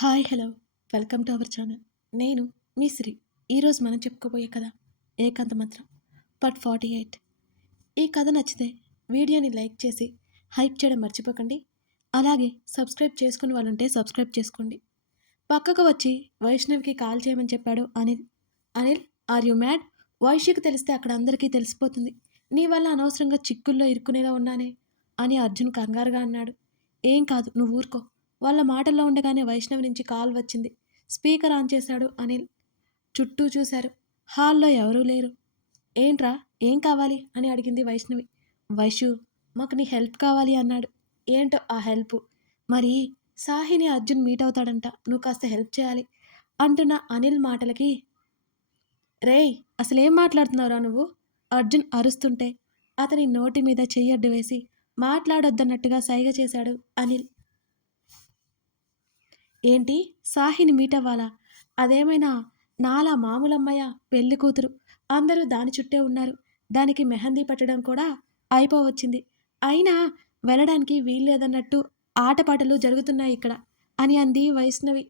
Hi hello welcome to our channel. నేను మీ శ్రీ. ఈరోజు మనం చెప్పుకోబోయే కథ ఏకాంత మంత్రం పార్ట్ 48. ఈ కథ నచ్చితే వీడియోని లైక్ చేసి హైప్ చేయడం మర్చిపోకండి. అలాగే సబ్స్క్రైబ్ చేసుకుని వాళ్ళు ఉంటే సబ్స్క్రైబ్ చేసుకోండి. పక్కకు వచ్చి వైష్ణవికి కాల్ చేయమని చెప్పాడు Anil. Anil, are you mad? వైష్యకి తెలిస్తే అక్కడ అందరికీ తెలిసిపోతుంది. నీ వల్ల అనవసరంగా చిక్కుల్లో ఇరుక్కునేలా ఉన్నానే అని అర్జున్ కంగారుగా అన్నాడు. ఏం కాదు, నువ్వు ఊరుకో. వాళ్ళ మాటల్లో ఉండగానే వైష్ణవి నుంచి కాల్ వచ్చింది. స్పీకర్ ఆన్ చేశాడు అనిల్. చుట్టూ చూశారు. హాల్లో ఎవరూ లేరు. ఏంట్రా, ఏం కావాలి అని అడిగింది వైష్ణవి. వైషు, మాకు నీ హెల్ప్ కావాలి అన్నాడు. ఏంటో ఆ హెల్ప్? మరి సాహిని అర్జున్ మీట్ అవుతాడంట, నువ్వు కాస్త హెల్ప్ చేయాలి అంటున్న అనిల్ మాటలకి, రేయ్ అసలేం మాట్లాడుతున్నావురా నువ్వు? అర్జున్ అరుస్తుంటే అతని నోటి మీద చెయ్యడ్డు వేసి మాట్లాడొద్దన్నట్టుగా సైగ చేశాడు అనిల్. ఏంటి, సాహిని మీట్ అవ్వాలా? అదేమైనా నాలా మామూలమ్మయ్య, పెళ్లి కూతురు. అందరూ దాని చుట్టే ఉన్నారు. దానికి మెహందీ పెట్టడం కూడా అయిపోవచ్చింది. అయినా వెళ్ళడానికి వీల్లేదన్నట్టు ఆటపాటలు జరుగుతున్నాయి ఇక్కడ అని అంది వైష్ణవి.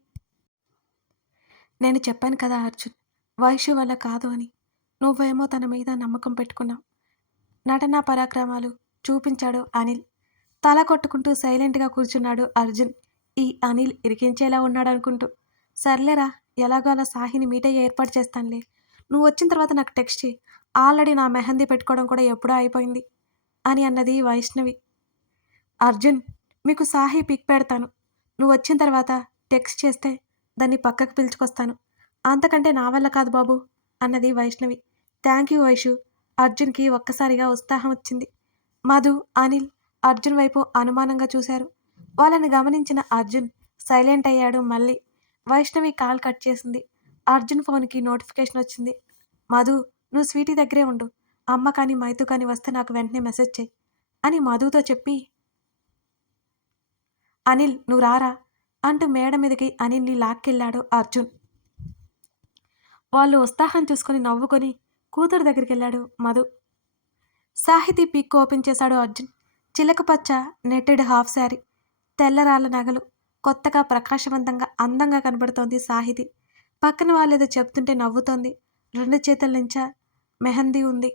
నేను చెప్పాను కదా అర్జున్, వైషు వల్ల కాదు అని. నువ్వేమో తన మీద నమ్మకం పెట్టుకున్నావు. నటనా పరాక్రమాలు చూపించాడు అనిల్. తల కొట్టుకుంటూ సైలెంట్గా కూర్చున్నాడు అర్జున్. ఈ అనిల్ ఇరికించేలా ఉన్నాడనుకుంటూ. సర్లేరా, ఎలాగో అలా సాహిని మీటయ్యే ఏర్పాటు చేస్తానులే. నువ్వు వచ్చిన తర్వాత నాకు టెక్స్ట్ చేయి. ఆల్రెడీ నా మెహందీ పెట్టుకోవడం కూడా ఎప్పుడో అయిపోయింది అని అన్నది వైష్ణవి. అర్జున్, మీకు సాహి పిక్ పెడతాను. నువ్వు వచ్చిన తర్వాత టెక్స్ట్ చేస్తే దాన్ని పక్కకు పిలుచుకొస్తాను. అంతకంటే నా వల్ల కాదు బాబు అన్నది వైష్ణవి. Thank you Vaishu. అర్జున్కి ఒక్కసారిగా ఉత్సాహం వచ్చింది. మధు, అనిల్ అర్జున్ వైపు అనుమానంగా చూశారు. వాళ్ళని గమనించిన అర్జున్ సైలెంట్ అయ్యాడు మళ్ళీ. వైష్ణవి కాల్ కట్ చేసింది. అర్జున్ ఫోన్కి నోటిఫికేషన్ వచ్చింది. మధు, నువ్వు స్వీటీ దగ్గరే ఉండు. అమ్మ కానీ మైతు కానీ వస్తే నాకు వెంటనే మెసేజ్ చేయి అని మధుతో చెప్పి, అనిల్ నువ్వు రారా అంటూ మేడ మీదకి అనిల్ని లాక్కెళ్ళాడు అర్జున్. వాళ్ళు ఉత్సాహం చూసుకొని నవ్వుకొని కూతురు దగ్గరికి వెళ్ళాడు మధు. సాహితీ పిక్ ఓపెన్ చేశాడు అర్జున్. చిలకపచ్చ నెట్టెడ్ హాఫ్ శారీ, తెల్లరాళ్ళ నగలు, కొత్తగా ప్రకాశవంతంగా అందంగా కనబడుతోంది సాహితి. పక్కన వాళ్ళేదో చెప్తుంటే నవ్వుతోంది. 2 చేతుల నుంచా మెహందీ ఉంది.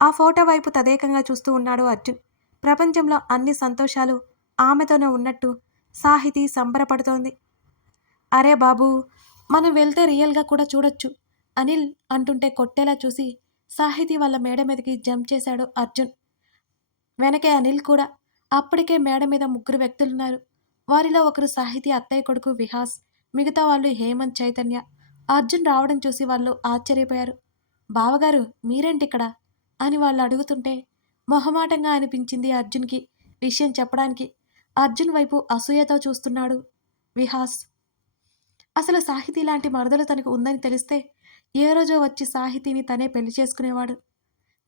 ఆ ఫోటో వైపు తదేకంగా చూస్తూ ఉన్నాడు అర్జున్. ప్రపంచంలో అన్ని సంతోషాలు ఆమెతోనే ఉన్నట్టు సాహితి సంబరపడుతోంది. అరే బాబూ, మనం వెళ్తే రియల్గా కూడా చూడొచ్చు అనిల్ అంటుంటే కొట్టేలా చూసి సాహితి వాళ్ళ మేడ మీదకి జంప్ చేశాడు అర్జున్. వెనకే అనిల్ కూడా. అప్పటికే మేడ మీద 3 వ్యక్తులున్నారు. వారిలో ఒకరు సాహితి అత్తయ్య కొడుకు విహాస్, మిగతా వాళ్ళు హేమంత్, చైతన్య. అర్జున్ రావడం చూసి వాళ్ళు ఆశ్చర్యపోయారు. బావగారు మీరేంటిక్కడ అని వాళ్ళు అడుగుతుంటే మొహమాటంగా అనిపించింది అర్జున్కి విషయం చెప్పడానికి. అర్జున్ వైపు అసూయతో చూస్తున్నాడు విహాస్. అసలు సాహితీ లాంటి మరదలు తనకు ఉందని తెలిస్తే ఏ రోజో వచ్చి సాహితీని తనే పెళ్లి చేసుకునేవాడు.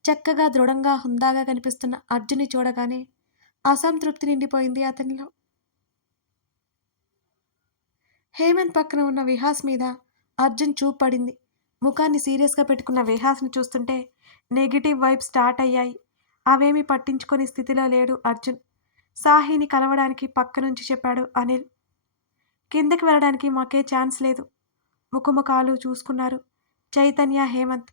చక్కగా దృఢంగా హుందాగా కనిపిస్తున్న అర్జున్ని చూడగానే అసంతృప్తి నిండిపోయింది అతనిలో. హేమంత్ పక్కన ఉన్న విహాస్ మీద అర్జున్ చూపు పడింది. ముఖాన్ని సీరియస్గా పెట్టుకున్న విహాస్ని చూస్తుంటే నెగిటివ్ వైబ్స్ స్టార్ట్ అయ్యాయి. అవేమీ పట్టించుకొని స్థితిలో లేడు అర్జున్. సాహిని కలవడానికి పక్క నుంచి చెప్పాడు అనిల్. కిందకి వెళ్ళడానికి మాకే ఛాన్స్ లేదు. ముఖముఖాలు చూసుకున్నారు చైతన్య, హేమంత్.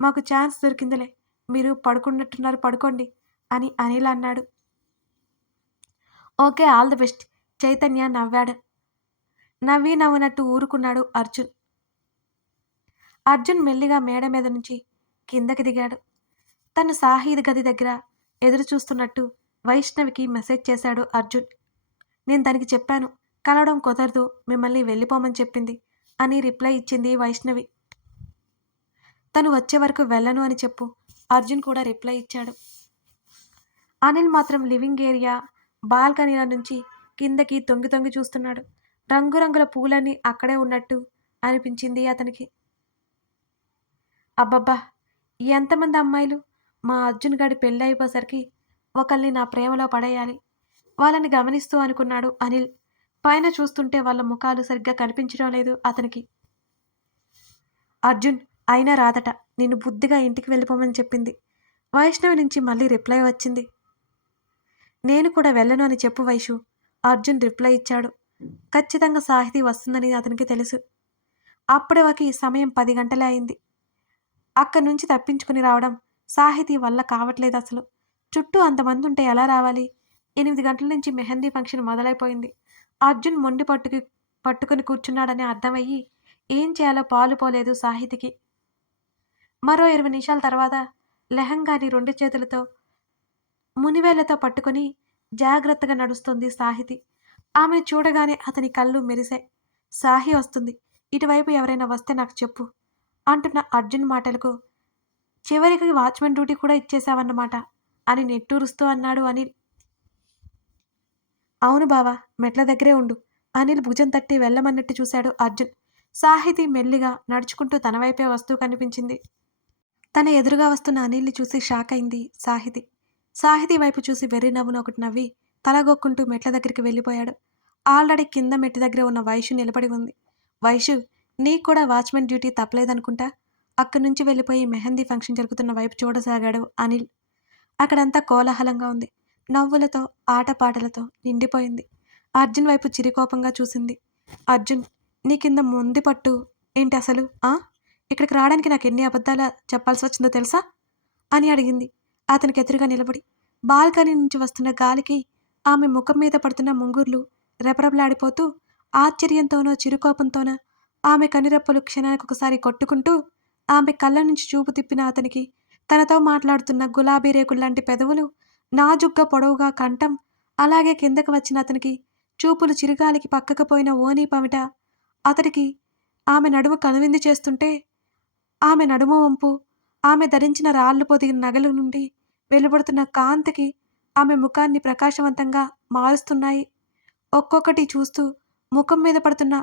మాకు ఛాన్స్ దొరికిందిలే, మీరు పడుకున్నట్టున్నారు, పడుకోండి అని అనిల్ అన్నాడు. Okay, all the best. Chaitanya నవ్వాడు. నవ్వునట్టు ఊరుకున్నాడు అర్జున్. అర్జున్ మెల్లిగా మేడ మీద నుంచి కిందకి దిగాడు. తను సాహిద్ గది దగ్గర ఎదురు చూస్తున్నట్టు వైష్ణవికి మెసేజ్ చేశాడు అర్జున్. నేను దానికి చెప్పాను, కలవడం కుదరదు, మిమ్మల్ని వెళ్ళిపోమని చెప్పింది అని రిప్లై ఇచ్చింది వైష్ణవి. తను వచ్చే వరకు వెళ్ళను అని చెప్పు, అర్జున్ కూడా రిప్లై ఇచ్చాడు. అనిల్ మాత్రం లివింగ్ ఏరియా బాల్కనీల నుంచి కిందకి తొంగి తొంగి చూస్తున్నాడు. రంగురంగుల పూలన్నీ అక్కడే ఉన్నట్టు అనిపించింది అతనికి. అబ్బబ్బా, ఎంతమంది అమ్మాయిలు! మా అర్జున్ గాడి పెళ్ళి అయిపోసరికి ఒకరిని నా ప్రేమలో పడేయాలి. వాళ్ళని గమనిస్తూ అనుకున్నాడు అనిల్. పైన చూస్తుంటే వాళ్ళ ముఖాలు సరిగ్గా కనిపించడం లేదు అతనికి. అర్జున్, అయినా రాదట, నిన్ను బుద్ధిగా ఇంటికి వెళ్ళిపోమని చెప్పింది. వైష్ణవి నుంచి మళ్ళీ రిప్లై వచ్చింది. నేను కూడా వెళ్ళను అని చెప్పు వైషు, అర్జున్ రిప్లై ఇచ్చాడు. ఖచ్చితంగా సాహితీ వస్తుందని అతనికి తెలుసు. అప్పటివకి సమయం 10 గంటలే అయింది. అక్కడి నుంచి తప్పించుకుని రావడం సాహితీ వల్ల కావట్లేదసలు. చుట్టూ అంతమందుంటే ఎలా రావాలి? 8 గంటల నుంచి మెహందీ ఫంక్షన్ మొదలైపోయింది. అర్జున్ పట్టుకుని కూర్చున్నాడని అర్థమయ్యి ఏం చేయాలో పాలుపోలేదు సాహితికి. మరో 20 నిమిషాల తర్వాత లెహంగాని 2 చేతులతో మునివేళ్లతో పట్టుకుని జాగ్రత్తగా నడుస్తుంది సాహితి. ఆమెను చూడగానే అతని కళ్ళు మెరిశాయి. సాహి వస్తుంది. ఇటువైపు ఎవరైనా వస్తే నాకు చెప్పు అంటున్న అర్జున్ మాటలకు చివరికి వాచ్‌మెన్ డ్యూటీ కూడా ఇచ్చేశావన్నమాట అని నిట్టూరుస్తూ అన్నాడు అనిల్. అవును బావా, మెట్ల దగ్గరే ఉండు. అనిల్ భుజం తట్టి వెళ్ళమన్నట్టు చూశాడు అర్జున్. సాహితి మెల్లిగా నడుచుకుంటూ తన వైపే వస్తూ కనిపించింది. తన ఎదురుగా వస్తున్న అనిల్‌ని చూసి షాక్ అయింది సాహితి. సాహితి వైపు చూసి వెర్రి నవ్వును ఒకటి నవ్వి తలగొక్కుంటూ మెట్ల దగ్గరికి వెళ్ళిపోయాడు. ఆల్రెడీ కింద మెట్టు దగ్గర ఉన్న వైషు నిలబడి ఉంది. వైషు, నీకు కూడా వాచ్‌మెన్ డ్యూటీ తప్పలేదనుకుంటా. అక్కడి నుంచి వెళ్ళిపోయి మెహందీ ఫంక్షన్ జరుగుతున్న వైపు చూడసాగాడు అనిల్. అక్కడంతా కోలాహలంగా ఉంది. నవ్వులతో, ఆటపాటలతో నిండిపోయింది. అర్జున్ వైపు చిరుకోపంగా చూసింది. అర్జున్, నీ కింద మొంది పట్టు ఏంటి అసలు? ఇక్కడికి రావడానికి నాకెన్ని అబద్ధాలు చెప్పాల్సి వచ్చిందో తెలుసా? అని అడిగింది అతనికి ఎదురుగా నిలబడి. బాల్కనీ నుంచి వస్తున్న గాలికి ఆమె ముఖం మీద పడుతున్న ముంగుర్లు రెపరెపలాడిపోతూ ఆశ్చర్యంతోనో చిరుకోపంతోనో ఆమె కనురెప్పలు క్షణానికొకసారి కొట్టుకుంటూ ఆమె కళ్ళ నుంచి చూపు తిప్పిన అతనికి తనతో మాట్లాడుతున్న గులాబీ రేకుల్లాంటి పెదవులు, నాజుగ్గా పొడవుగా కంఠం, అలాగే కిందకు వచ్చిన అతనికి చూపులు చిరుగాలికి పక్కకు పోయిన ఓనీ పమిట అతడికి ఆమె నడుము కనువిందు చేస్తుంటే ఆమె నడుము వంపు, ఆమె ధరించిన రాళ్లు పొదిగిన నగల నుండి వెలువడుతున్న కాంతికి ఆమె ముఖాన్ని ప్రకాశవంతంగా మారుస్తున్నాయి. ఒక్కొక్కటి చూస్తూ ముఖం మీద పడుతున్న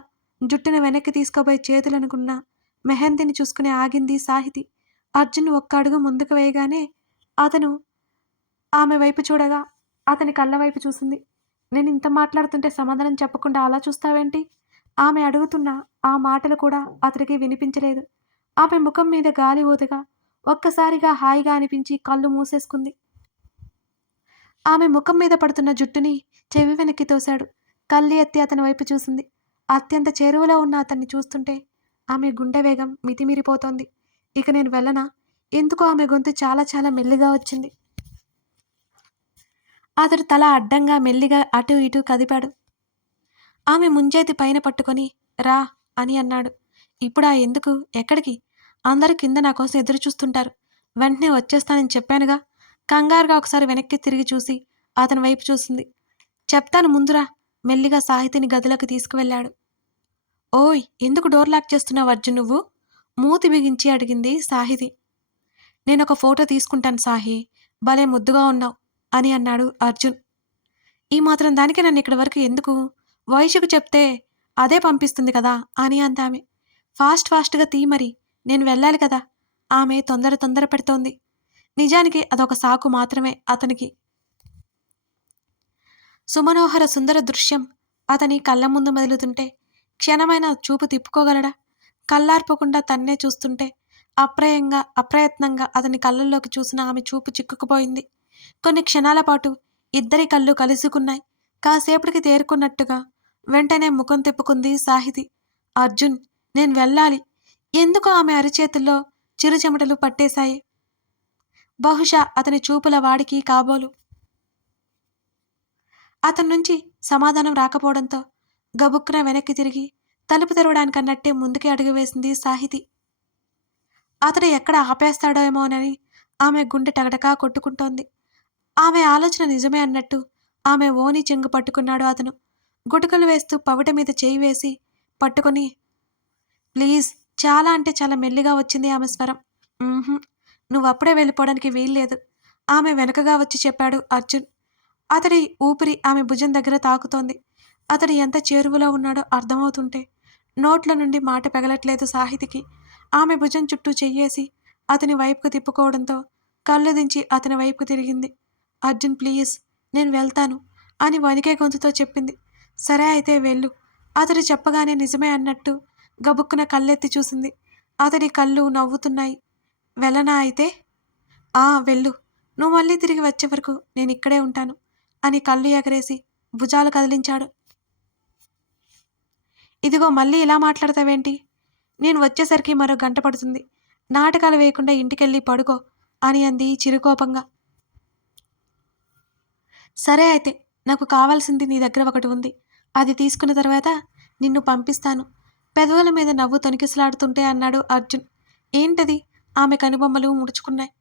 జుట్టును వెనక్కి తీసుకోబోయే చేతులనుకున్న మెహందీని చూసుకుని ఆగింది సాహితి. అర్జున్ ఒక్క అడుగు ముందుకు వేయగానే అతను ఆమె వైపు చూడగా అతని కళ్ళ వైపు చూసింది. నేను ఇంత మాట్లాడుతుంటే సమాధానం చెప్పకుండా అలా చూస్తావేంటి? ఆమె అడుగుతున్న ఆ మాటలు కూడా అతడికి వినిపించలేదు. ఆమె ముఖం మీద గాలి ఊదగా ఒక్కసారిగా హాయిగా అనిపించి కళ్ళు మూసేసుకుంది. ఆమె ముఖం మీద పడుతున్న జుట్టుని చెవి వెనక్కి తోశాడు. కళ్ళు ఎత్తి అతని వైపు చూసింది. అత్యంత చేరువలో ఉన్న అతన్ని చూస్తుంటే ఆమె గుండె వేగం మితిమీరిపోతోంది. ఇక నేను వెళ్ళనా? ఎందుకో ఆమె గొంతు చాలా చాలా మెల్లిగా వచ్చింది. అతడు తల అడ్డంగా మెల్లిగా అటూ ఇటూ కదిపాడు. ఆమె ముంజేతి పైన పట్టుకొని రా అని అన్నాడు. ఇప్పుడా? ఎందుకు? ఎక్కడికి? అందరూ కింద నా కోసం ఎదురు చూస్తుంటారు. వెంటనే వచ్చేస్తానని చెప్పానుగా. కంగారుగా ఒకసారి వెనక్కి తిరిగి చూసి అతని వైపు చూసింది. చెప్తాను ముందురా. మెల్లిగా సాహితిని గదిలోకి తీసుకువెళ్ళాడు. ఓయ్, ఎందుకు డోర్ లాక్ చేస్తున్నావు అర్జున్ నువ్వు? మూతి బిగించి అడిగింది సాహితి. నేనొక ఫోటో తీసుకుంటాను సాహి, భలే ముద్దుగా ఉన్నావు అని అన్నాడు అర్జున్. ఈ మాత్రం దానికి నన్ను ఇక్కడి వరకు ఎందుకు? వైషుకు చెప్తే అదే పంపిస్తుంది కదా అని అందామె. ఫాస్ట్గా తీ మరి, నేను వెళ్ళాలి కదా. ఆమె తొందర పెడుతోంది. నిజానికి అదొక సాకు మాత్రమే అతనికి. సుమనోహర సుందర దృశ్యం అతని కళ్ళ ముందు మెదులుతుంటే క్షణమైన చూపు తిప్పుకోగలడా? కళ్ళార్పకుండా తన్నే చూస్తుంటే అప్రయత్నంగా అతని కళ్ళల్లోకి చూసిన ఆమె చూపు చిక్కుకుపోయింది. కొన్ని క్షణాల పాటు ఇద్దరి కళ్ళు కలుసుకున్నాయి. కాసేపటికి తేరుకున్నట్టుగా వెంటనే ముఖం తిప్పుకుంది సాహితి. అర్జున్, నేను వెళ్ళాలి. ఎందుకో ఆమె అరిచేతుల్లో చిరుచెమటలు పట్టేశాయి. బహుశా అతని చూపుల వాడికి కాబోలు. అతని నుంచి సమాధానం రాకపోవడంతో గబుక్కున వెనక్కి తిరిగి తలుపు తెరవడానికన్నట్టే ముందుకే అడుగు వేసింది సాహితి. అతడు ఎక్కడ ఆపేస్తాడోమోనని ఆమె గుండె టగటకా కొట్టుకుంటోంది. ఆమె ఆలోచన నిజమే అన్నట్టు ఆమె ఓని చెంగు పట్టుకున్నాడు అతను. గుటకలు వేస్తూ పవిట మీద చేయి వేసి పట్టుకొని ప్లీజ్, చాలా అంటే చాలా మెల్లిగా వచ్చింది ఆమె స్వరం. నువ్వప్పుడే వెళ్ళిపోవడానికి వీల్లేదు ఆమె వెనకగా వచ్చి చెప్పాడు అర్జున్. అతడి ఊపిరి ఆమె భుజం దగ్గర తాకుతోంది. అతడు ఎంత చేరువలో ఉన్నాడో అర్థమవుతుంటే నోట్ల నుండి మాట పెగలట్లేదు సాహితికి. ఆమె భుజం చుట్టూ చెయ్యేసి అతని వైపుకు తిప్పుకోవడంతో కళ్ళు దించి అతని వైపుకు తిరిగింది. అర్జున్ ప్లీజ్, నేను వెళ్తాను అని వణికే గొంతుతో చెప్పింది. సరే అయితే వెళ్ళు. అతడు చెప్పగానే నిజమే అన్నట్టు గబుక్కున కళ్ళెత్తి చూసింది. అతడి కళ్ళు నవ్వుతున్నాయి. వెళ్ళనా అయితే? వెళ్ళు. నువ్వు మళ్ళీ తిరిగి వచ్చే వరకు నేను ఇక్కడే ఉంటాను అని కళ్ళు ఎగరేసి భుజాలు కదిలించాడు. ఇదిగో మళ్ళీ ఇలా మాట్లాడతావేంటి? నేను వచ్చేసరికి మరో గంట పడుతుంది. నాటకాలు వేయకుండా ఇంటికెళ్ళి పడుకో అని అంది చిరుకోపంగా. సరే అయితే, నాకు కావాల్సింది నీ దగ్గర ఒకటి ఉంది. అది తీసుకున్న తర్వాత నిన్ను పంపిస్తాను. పెదవుల మీద నవ్వు తొణికిసలాడుతుంటే అన్నాడు అర్జున్. ఏంటది? ఆమె కనుబొమ్మలు ముడుచుకున్నాయి.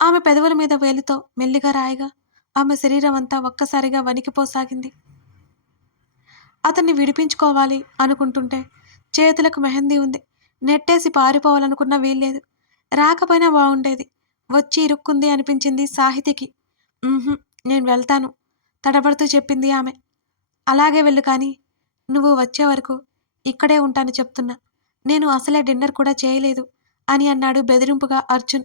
ఆమె పెదవుల మీద వేలితో మెల్లిగా రాయగా ఆమె శరీరం అంతా ఒక్కసారిగా వణికిపోసాగింది. అతన్ని విడిపించుకోవాలి అనుకుంటుంటే చేతులకు మెహందీ ఉంది. నెట్టేసి పారిపోవాలనుకున్నా వీల్లేదు. రాకపోయినా బాగుండేది. వచ్చి ఇరుక్కుంది అనిపించింది సాహితికి. నేను వెళ్తాను తడబడుతూ చెప్పింది ఆమె. అలాగే వెళ్ళు, కానీ నువ్వు వచ్చే వరకు ఇక్కడే ఉంటాను చెప్తున్నా. నేను అసలే డిన్నర్ కూడా చేయలేదు అని అన్నాడు బెదిరింపుగా అర్జున్.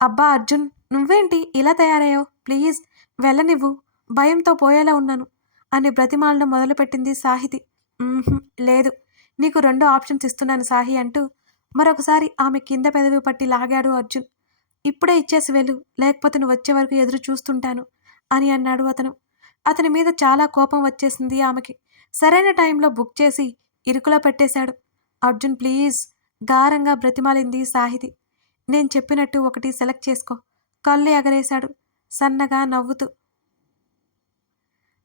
అబ్బా అర్జున్, నువ్వేంటి ఇలా తయారయ్యావు? ప్లీజ్ వెళ్ళనివ్వు, భయంతో పోయేలా ఉన్నాను అని బ్రతిమాలడం మొదలుపెట్టింది సాహితి. లేదు, నీకు 2 ఆప్షన్స్ ఇస్తున్నాను సాహి అంటూ మరొకసారి ఆమె కింద పెదవి పట్టి లాగాడు అర్జున్. ఇప్పుడే ఇచ్చేసి వెళ్ళు, లేకపోతే నువ్వు వచ్చే వరకు ఎదురు చూస్తుంటాను అని అన్నాడు అతను. అతని మీద చాలా కోపం వచ్చేసింది ఆమెకి. సరైన టైంలో బుక్ చేసి ఇరుకులో పెట్టేశాడు. అర్జున్ ప్లీజ్, గారంగా బ్రతిమాలింది సాహితి. నేను చెప్పినట్టు ఒకటి సెలెక్ట్ చేసుకో. కళ్ళు ఎగరేశాడు సన్నగా నవ్వుతూ.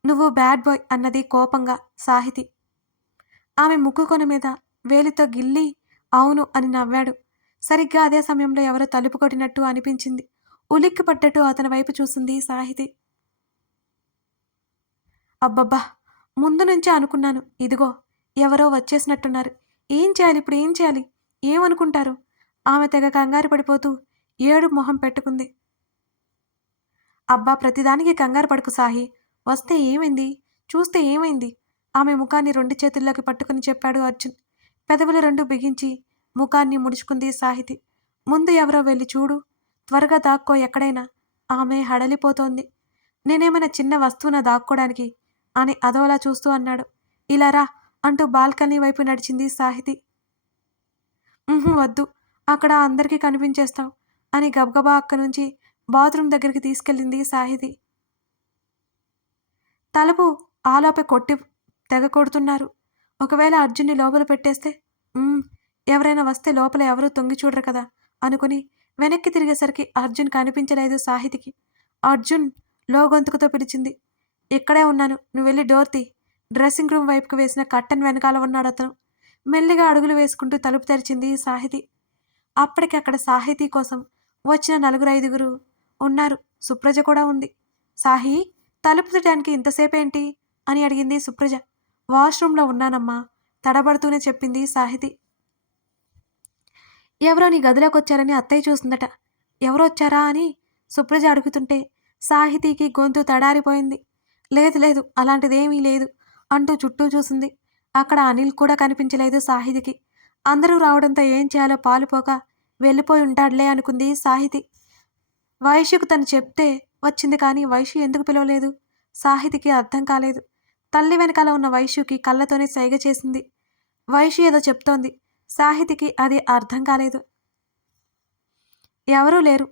నువ్వు బ్యాడ్ బాయ్ అన్నది కోపంగా సాహితి. ఆమె ముక్కు కొన మీద వేలితో గిల్లి అవును అని నవ్వాడు. సరిగ్గా అదే సమయంలో ఎవరో తలుపు కొట్టినట్టు అనిపించింది. ఉలిక్కి పడ్డట్టు అతని వైపు చూసింది సాహితి. అబ్బబ్బా, ముందు నుంచే అనుకున్నాను. ఇదిగో ఎవరో వచ్చేసినట్టున్నారు. ఏం చేయాలి ఇప్పుడు? ఏం చేయాలి? ఏమనుకుంటారు? ఆమె తెగ కంగారు పడిపోతూ ఏడు మొహం పెట్టుకుంది. అబ్బా, ప్రతిదానికి కంగారు పడుకు సాహి. వస్తే ఏమైంది? చూస్తే ఏమైంది? ఆమె ముఖాన్ని 2 చేతుల్లోకి పట్టుకుని చెప్పాడు అర్జున్. పెదవులు 2 బిగించి ముఖాన్ని ముడుచుకుంది సాహితి. ముందు ఎవరో వెళ్ళి చూడు, త్వరగా దాక్కో ఎక్కడైనా. ఆమె హడలిపోతోంది. నేనేమైనా చిన్న వస్తువున దాక్కోడానికి అని అదోలా చూస్తూ అన్నాడు. ఇలా రా అంటూ బాల్కనీ వైపు నడిచింది సాహితి. వద్దు, అక్కడ అందరికీ కనిపించేస్తావు అని గబగబా అక్క నుంచి బాత్రూమ్ దగ్గరికి తీసుకెళ్ళింది సాహితి. తలుపు ఆలోపే కొట్టి తెగ కొడుతున్నారు. ఒకవేళ అర్జున్ని లోపల పెట్టేస్తే ఎవరైనా వస్తే లోపల ఎవరూ తొంగి చూడరు కదా అనుకుని వెనక్కి తిరిగేసరికి అర్జున్ కనిపించలేదు సాహితికి. అర్జున్ లోగొంతుకుతో పిలిచింది. ఇక్కడే ఉన్నాను, నువ్వు వెళ్ళి డోర్ తీ. డ్రెస్సింగ్ రూమ్ వైపుకు వేసిన కట్టన్ వెనకాల ఉన్నాడు అతను. మెల్లిగా అడుగులు వేసుకుంటూ తలుపు తెరిచింది సాహితి. అప్పటికి అక్కడ సాహితీ కోసం వచ్చిన 4-5 ఉన్నారు. సుప్రజ కూడా ఉంది. సాహి, తలుపు తీయడానికి ఇంతసేపేంటి అని అడిగింది సుప్రజ. వాష్రూమ్లో ఉన్నానమ్మా తడబడుతూనే చెప్పింది సాహితి. ఎవరో నీ గదిలోకి వచ్చారని అత్తయ్య చూసిందట. ఎవరో వచ్చారా అని సుప్రజ అడుగుతుంటే సాహితీకి గొంతు తడారిపోయింది. లేదు లేదు, అలాంటిదేమీ లేదు అంటూ చుట్టూ చూసింది. అక్కడ అనిల్ కూడా కనిపించలేదు సాహితికి. అందరూ రావడంతో ఏం చేయాలో పాలుపోక వెళ్ళిపోయి ఉంటాడులే అనుకుంది సాహితి. వైశ్యకు తను చెప్తే వచ్చింది, కానీ వైశ్య ఎందుకు పిలవలేదు? సాహితికి అర్థం కాలేదు. తల్లి వెనకాల ఉన్న వైశ్యుకి కళ్ళతోనే సైగ చేసింది. వైశ్య ఏదో చెప్తోంది. సాహితికి అది అర్థం కాలేదు. ఎవరూ లేరు.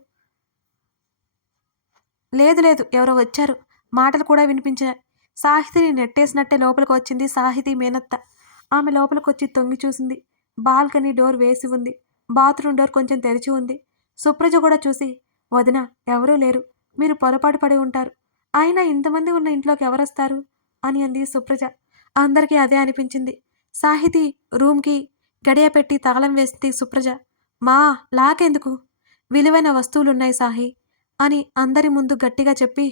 లేదు లేదు, ఎవరో వచ్చారు. మాటలు కూడా వినిపించాయి. సాహితిని నెట్టేసినట్టే లోపలికి వచ్చింది సాహితి మేనత్త. ఆమె లోపలికొచ్చి తొంగి చూసింది. బాల్కనీ డోర్ వేసి ఉంది. బాత్రూమ్ డోర్ కొంచెం తెరిచి ఉంది. సుప్రజ కూడా చూసి, వదిన, ఎవరూ లేరు, మీరు పొరపాటు పడి ఉంటారు. అయినా ఇంతమంది ఉన్న ఇంట్లోకి ఎవరొస్తారు అని అంది సుప్రజ. అందరికీ అదే అనిపించింది. సాహితి రూమ్కి గడియ పెట్టి తాళం వేసింది సుప్రజ. మా లాకెందుకు? విలువైన వస్తువులున్నాయి సాహి అని అందరి ముందు గట్టిగా చెప్పి,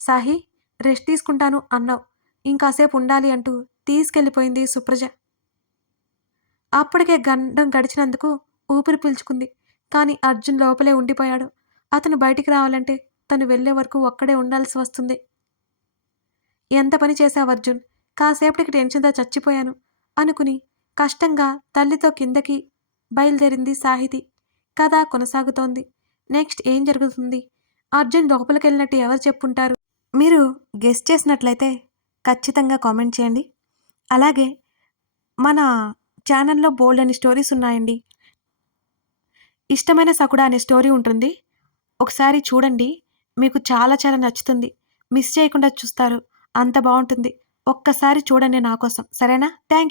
సాహి రెస్ట్ తీసుకుంటాను అన్నావు, ఇంకాసేపు ఉండాలి అంటూ తీసుకెళ్ళిపోయింది సుప్రజ. అప్పటికే గండం గడిచినందుకు ఊపిరి పీల్చుకుంది. కానీ అర్జున్ లోపలే ఉండిపోయాడు. అతను బయటికి రావాలంటే తను వెళ్లే వరకు ఒక్కడే ఉండాల్సి వస్తుంది. ఎంత పని చేశావు అర్జున్, కాసేపటికి టెన్షన్తో చచ్చిపోయాను అనుకుని కష్టంగా తల్లితో కిందకి బయలుదేరింది సాహితి. కథ కొనసాగుతోంది. నెక్స్ట్ ఏం జరుగుతుంది? అర్జున్ లోపలికెళ్ళినట్టు ఎవరు చెప్పుంటారు? మీరు గెస్ చేసినట్లయితే ఖచ్చితంగా కామెంట్ చేయండి. అలాగే మన ఛానల్లో బోల్డన్ని స్టోరీస్ ఉన్నాయండి. ఇష్టమైన సకుడా అనే స్టోరీ ఉంటుంది. ఒకసారి చూడండి, మీకు చాలా చాలా నచ్చుతుంది. మిస్ చేయకుండా చూస్తారు. అంత బాగుంటుంది. ఒక్కసారి చూడండి నా కోసం, సరేనా? థ్యాంక్